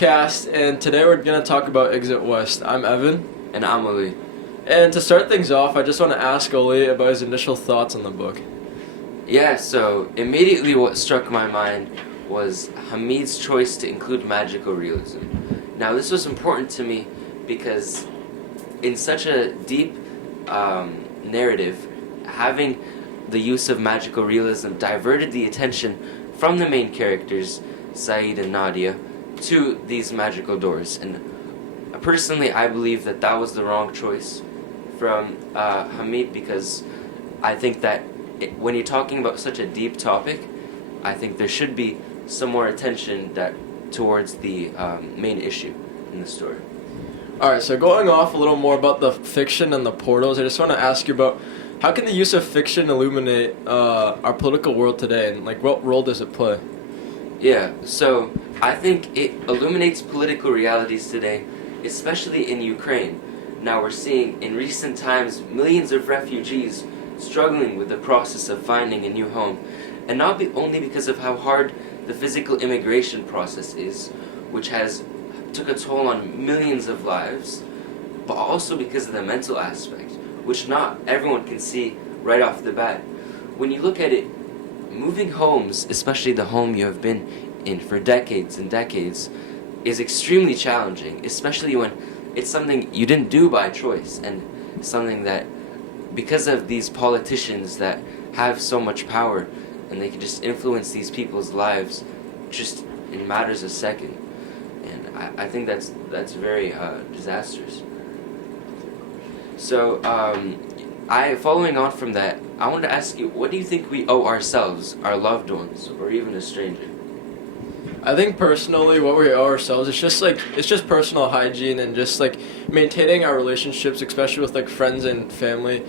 podcast, and today we're going to talk about Exit West. I'm Evan. And I'm Ali. And to start things off, I just want to ask Oli about his initial thoughts on the book. Yeah, so immediately what struck my mind was Hamid's choice to include magical realism. Now, this was important to me because in such a deep narrative, having the use of magical realism diverted the attention from the main characters, Saeed and Nadia, to these magical doors. And personally, I believe that that was the wrong choice from Hamid, because I think that when you're talking about such a deep topic, I think there should be some more attention towards the main issue in the story. Alright, so going off a little more about the fiction and the portals, I just want to ask you about how can the use of fiction illuminate our political world today, and what role does it play? Yeah, so I think it illuminates political realities today, especially in Ukraine. Now we're seeing in recent times millions of refugees struggling with the process of finding a new home, and not only because of how hard the physical immigration process is, which has took a toll on millions of lives, but also because of the mental aspect, which not everyone can see right off the bat. When you look at it, moving homes, especially the home you have been in for decades and decades, is extremely challenging, especially when it's something you didn't do by choice, and something that, because of these politicians that have so much power and they can just influence these people's lives just in matters of seconds. And I think that's very disastrous. So, following on from that, I wanted to ask you, what do you think we owe ourselves, our loved ones, or even a stranger? I think personally what we owe ourselves is just personal hygiene, and just maintaining our relationships, especially with friends and family,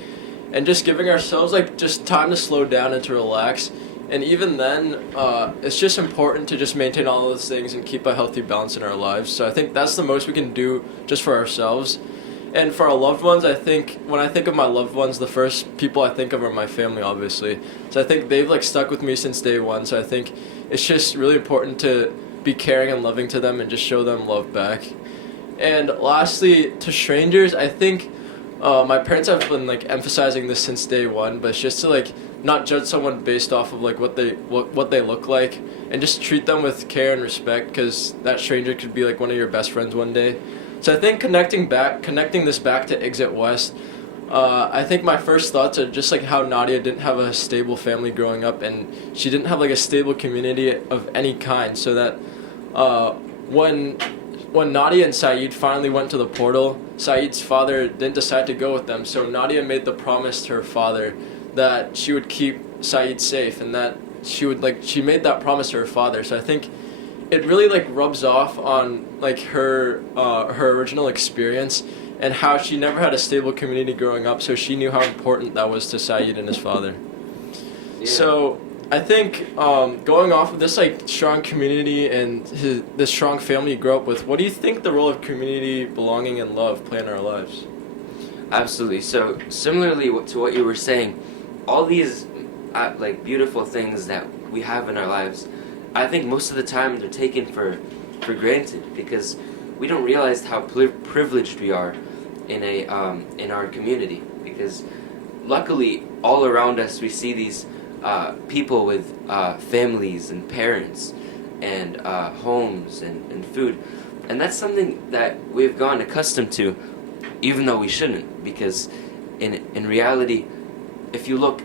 and just giving ourselves just time to slow down and to relax. And even then, it's just important to just maintain all those things and keep a healthy balance in our lives. So I think that's the most we can do just for ourselves. And for our loved ones, I think when I think of my loved ones, the first people I think of are my family, obviously. So I think they've stuck with me since day one. So I think it's just really important to be caring and loving to them and just show them love back. And lastly, to strangers, I think my parents have been emphasizing this since day one, but it's just to not judge someone based off of what they look like, and just treat them with care and respect, because that stranger could be one of your best friends one day. So I think connecting this back to Exit West, I think my first thoughts are just how Nadia didn't have a stable family growing up, and she didn't have a stable community of any kind. So that when Nadia and Saeed finally went to the portal, Saeed's father didn't decide to go with them. So Nadia made the promise to her father that she would keep Saeed safe, and that she made that promise to her father. So I think it really rubs off on her original experience, and how she never had a stable community growing up, so she knew how important that was to Saeed and his father. Yeah. So I think going off of this strong community and this strong family you grew up with, what do you think the role of community, belonging, and love play in our lives? Absolutely. So similarly to what you were saying, all these beautiful things that we have in our lives, I think most of the time they're taken for granted, because we don't realize how privileged we are in our community, because luckily all around us we see these people with families and parents and homes and food, and that's something that we've gotten accustomed to, even though we shouldn't, because in reality, if you look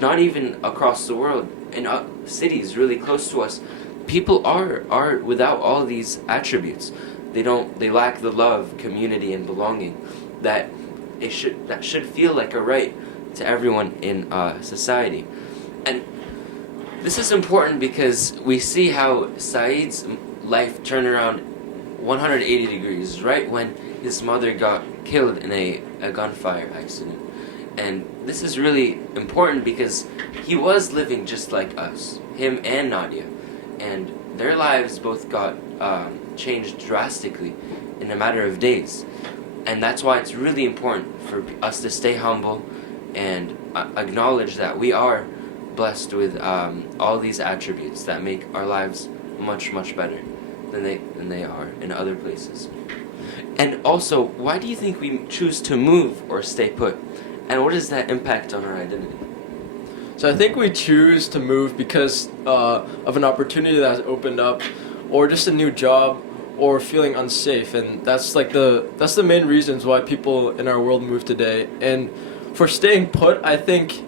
not even across the world, in cities really close to us, people are without all these attributes. They lack the love, community, and belonging that should feel like a right to everyone in society. And this is important because we see how Saeed's life turned around 180 degrees right when his mother got killed in a gunfire accident. And this is really important because he was living just like us, him and Nadia, and their lives both got changed drastically in a matter of days. And that's why it's really important for us to stay humble and acknowledge that we are blessed with all these attributes that make our lives much, much better. than they are in other places. And also, why do you think we choose to move or stay put? And what does that impact on our identity? So I think we choose to move because of an opportunity that has opened up, or just a new job, or feeling unsafe, and that's the main reasons why people in our world move today. And for staying put, I think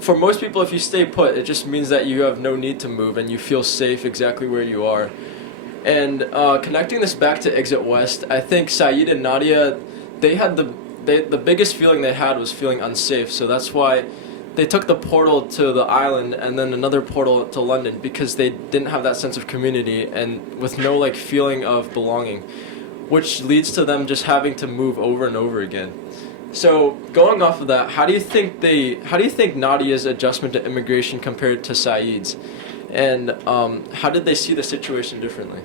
for most people, if you stay put, it just means that you have no need to move and you feel safe exactly where you are. And connecting this back to Exit West, I think Saeed and Nadia, they had the biggest feeling they had was feeling unsafe. So that's why they took the portal to the island and then another portal to London, because they didn't have that sense of community and with no like feeling of belonging, which leads to them just having to move over and over again. So going off of that, how do you think Nadia's adjustment to immigration compared to Saeed's, and how did they see the situation differently?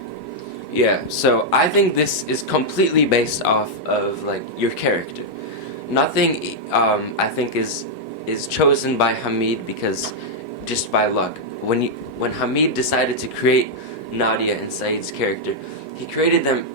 Yeah, so I think this is completely based off of like your character. Nothing I think is chosen by Hamid because just by luck. When Hamid decided to create Nadia and Saeed's character, he created them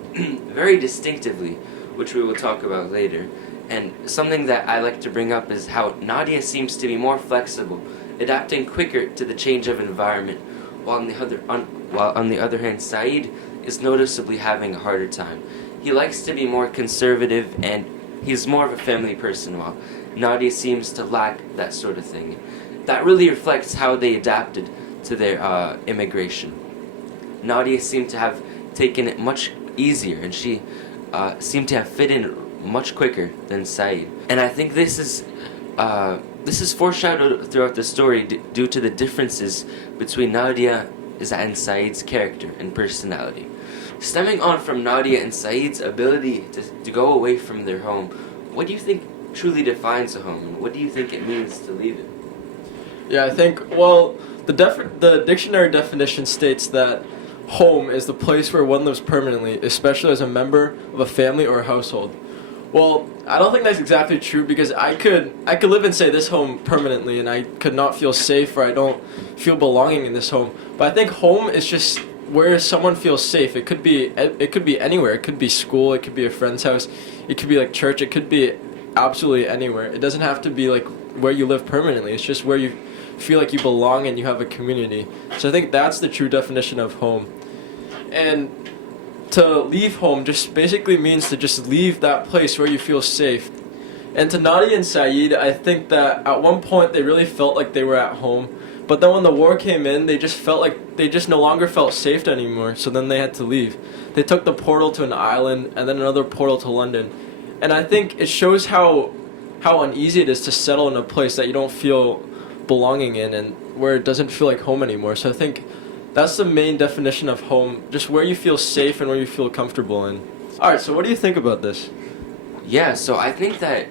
very distinctively, which we will talk about later. And something that I like to bring up is how Nadia seems to be more flexible, adapting quicker to the change of environment, while on the other hand, Saeed is noticeably having a harder time. He likes to be more conservative and he's more of a family person, while Nadia seems to lack that sort of thing. That really reflects how they adapted to their immigration. Nadia seemed to have taken it much easier, and she seemed to have fit in much quicker than Saeed. And I think this is foreshadowed throughout the story due to the differences between Nadia and Saeed's character and personality. Stemming on from Nadia and Saeed's ability to go away from their home, what do you think truly defines a home, and what do you think it means to leave it? Yeah, I think, well, the dictionary definition states that home is the place where one lives permanently, especially as a member of a family or a household. Well, I don't think that's exactly true, because I could live in, say, this home permanently and I could not feel safe, or I don't feel belonging in this home. But I think home is just where someone feels safe. It could be anywhere. It could be school, it could be a friend's house, it could be like church, it could be absolutely anywhere. It doesn't have to be like where you live permanently. It's just where you feel like you belong and you have a community. So I think that's the true definition of home. And to leave home just basically means to just leave that place where you feel safe. And to Nadia and Saeed, I think that at one point they really felt like they were at home, but then when the war came in, they just felt like they just no longer felt safe anymore, so then they had to leave. They took the portal to an island and then another portal to London. And I think it shows how uneasy it is to settle in a place that you don't feel belonging in and where it doesn't feel like home anymore. So I think that's the main definition of home, just where you feel safe and where you feel comfortable in. Alright, so what do you think about this? Yeah, so I think that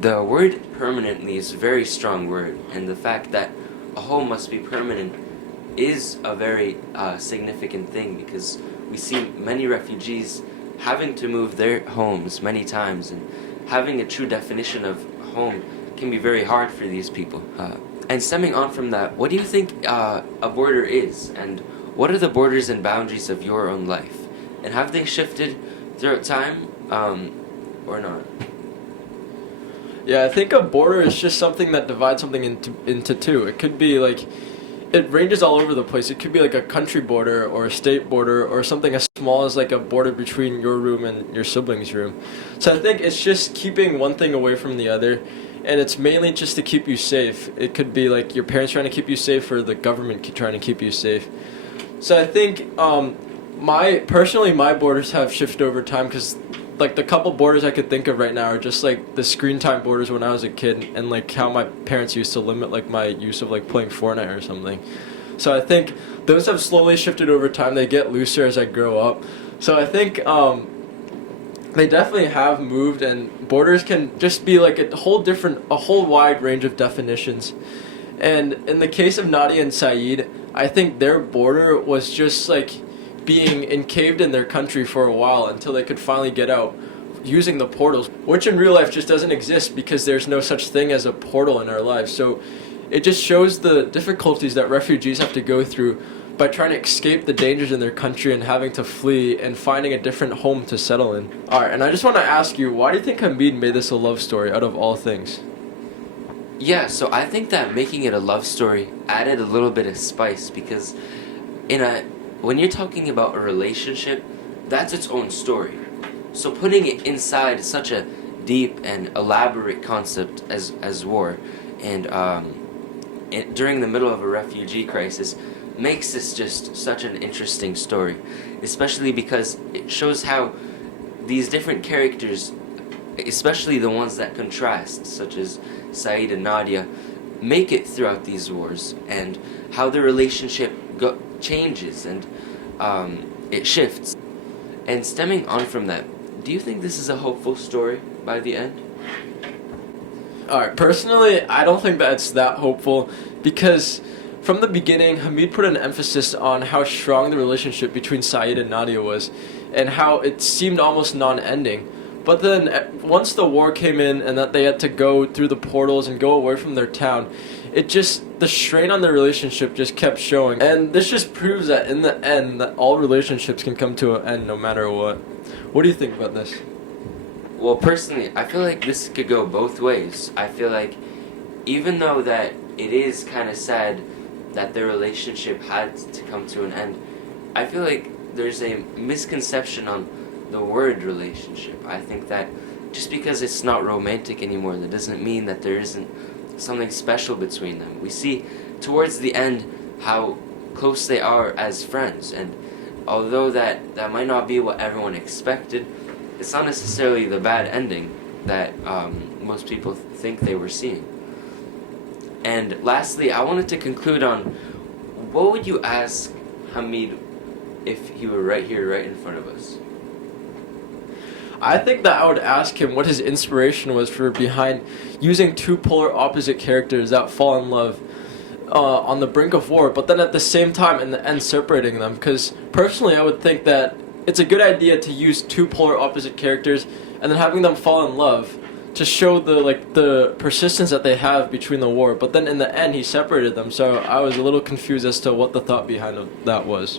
the word permanently is a very strong word, and the fact that a home must be permanent is a very significant thing, because we see many refugees having to move their homes many times, and having a true definition of home can be very hard for these people. And stemming on from that, what do you think a border is, and what are the borders and boundaries of your own life? And have they shifted throughout time, or not? Yeah, I think a border is just something that divides something into two. It could be like, it ranges all over the place. It could be like a country border or a state border or something as small as like a border between your room and your sibling's room. So I think it's just keeping one thing away from the other, and it's mainly just to keep you safe. It could be like your parents trying to keep you safe or the government trying to keep you safe. So I think my borders have shifted over time, because like the couple borders I could think of right now are just like the screen time borders when I was a kid, and like how my parents used to limit like my use of like playing Fortnite or something. So I think those have slowly shifted over time. They get looser as I grow up. So I think they definitely have moved, and borders can just be like a whole wide range of definitions. And in the case of Nadia and Saeed, I think their border was just like being encaved in their country for a while until they could finally get out using the portals, which in real life just doesn't exist because there's no such thing as a portal in our lives. So it just shows the difficulties that refugees have to go through by trying to escape the dangers in their country and having to flee and finding a different home to settle in. Alright, and I just want to ask you, why do you think Hamid made this a love story out of all things? Yeah, so I think that making it a love story added a little bit of spice, because when you're talking about a relationship, that's its own story. So putting it inside such a deep and elaborate concept as war, and during the middle of a refugee crisis, makes this just such an interesting story, especially because it shows how these different characters, especially the ones that contrast, such as Saeed and Nadia, make it throughout these wars, and how the relationship changes and it shifts. And stemming on from that, do you think this is a hopeful story by the end? Alright, personally, I don't think that's that hopeful, because from the beginning, Hamid put an emphasis on how strong the relationship between Saeed and Nadia was, and how it seemed almost non-ending. But then, once the war came in and that they had to go through the portals and go away from their town, the strain on their relationship just kept showing. And this just proves that in the end, that all relationships can come to an end no matter what. What do you think about this? Well, personally, I feel like this could go both ways. I feel like even though that it is kind of sad that their relationship had to come to an end, I feel like there's a misconception on the word relationship. I think that just because it's not romantic anymore, that doesn't mean that there isn't something special between them. We see towards the end how close they are as friends, and although that might not be what everyone expected, it's not necessarily the bad ending that most people think they were seeing. And lastly, I wanted to conclude on, what would you ask Hamid if he were right here, right in front of us? I think that I would ask him what his inspiration was for behind using two polar opposite characters that fall in love on the brink of war, but then at the same time in the end separating them. Because personally, I would think that it's a good idea to use two polar opposite characters and then having them fall in love to show the persistence that they have between the war. But then in the end, he separated them, so I was a little confused as to what the thought behind that was.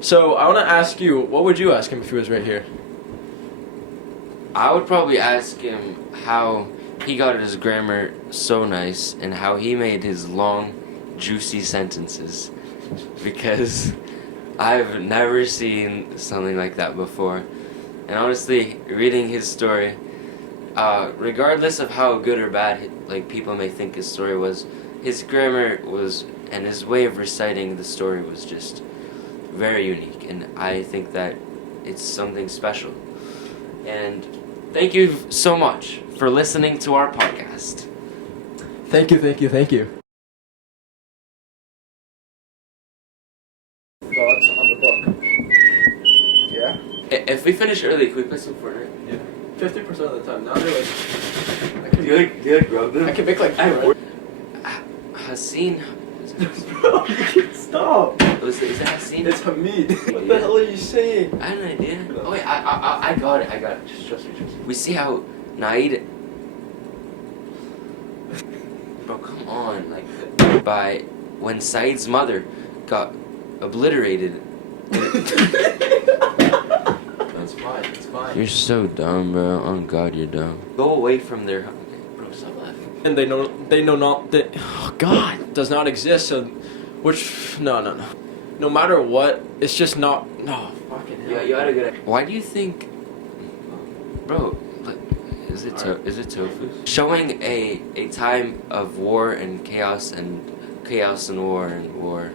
So I want to ask you, what would you ask him if he was right here? I would probably ask him how he got his grammar so nice and how he made his long, juicy sentences, because I've never seen something like that before. And honestly, reading his story, regardless of how good or bad people may think his story was, his grammar was, and his way of reciting the story was just very unique, and I think that it's something special. And thank you so much for listening to our podcast. Thank you. Thoughts on the book? Yeah? If we finish early, can we play some Fortnite? Yeah. 50% of the time. Now they're like... Do you like rub them? I can make like 4. Hassan. Bro, you can stop. Is it Hassan? It's Hamid. What the hell are you saying? I had an idea. Oh wait, I got it. Just trust me. We see how Naid. Bro, come on. By when Saeed's mother got obliterated. That's fine. It's fine. You're so dumb, bro. Oh God, you're dumb. Go away from their. Okay, bro, stop laughing. And they know not that. Oh God, does not exist. So, no. No matter what, it's just not. No, fucking hell. Yeah, you had a good. Why do you think, bro? Is it tofu? Showing a time of war and chaos and war and war.